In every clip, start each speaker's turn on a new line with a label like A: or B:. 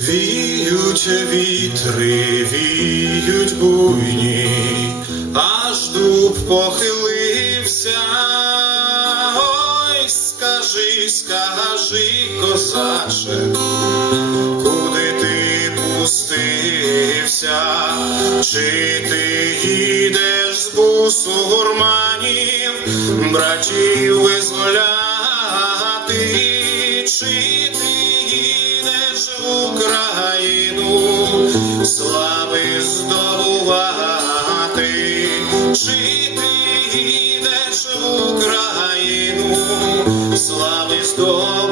A: Віють вітри, віють буйні, аж дуб похилився. Ой, скажи, скажи, козаче, куди ти пустився, чи ти їдеш з бусу гурманів, братів визволяти, чи слави здобувати, чи ти йдеш в Україну, слави здобувати.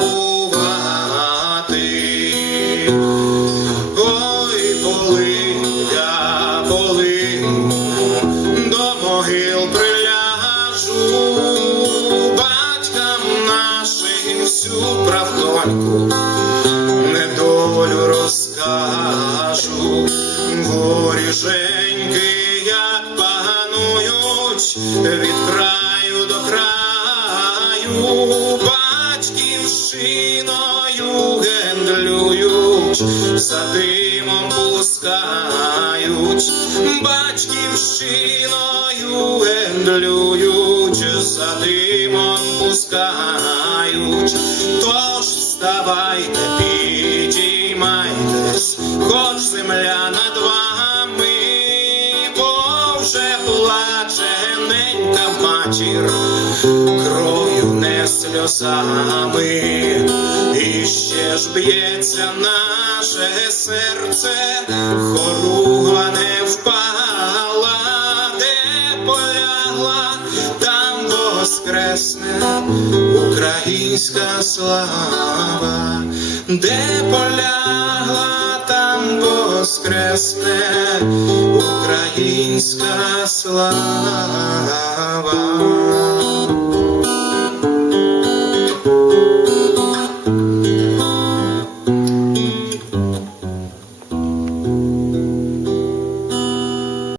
A: Від краю до краю, батьківщиною гендлюють, за димом пускають, батьківщиною гендлюють, за димом пускають, тож вставайте, підіймайтесь, хоч земля над вами, вже плаче матір, кров'ю не сльозами, і ще ж б'ється наше серце, хоругва не впала, де полягла, там воскресне українська слава, де полягла, там воскресне українська слава. Baba.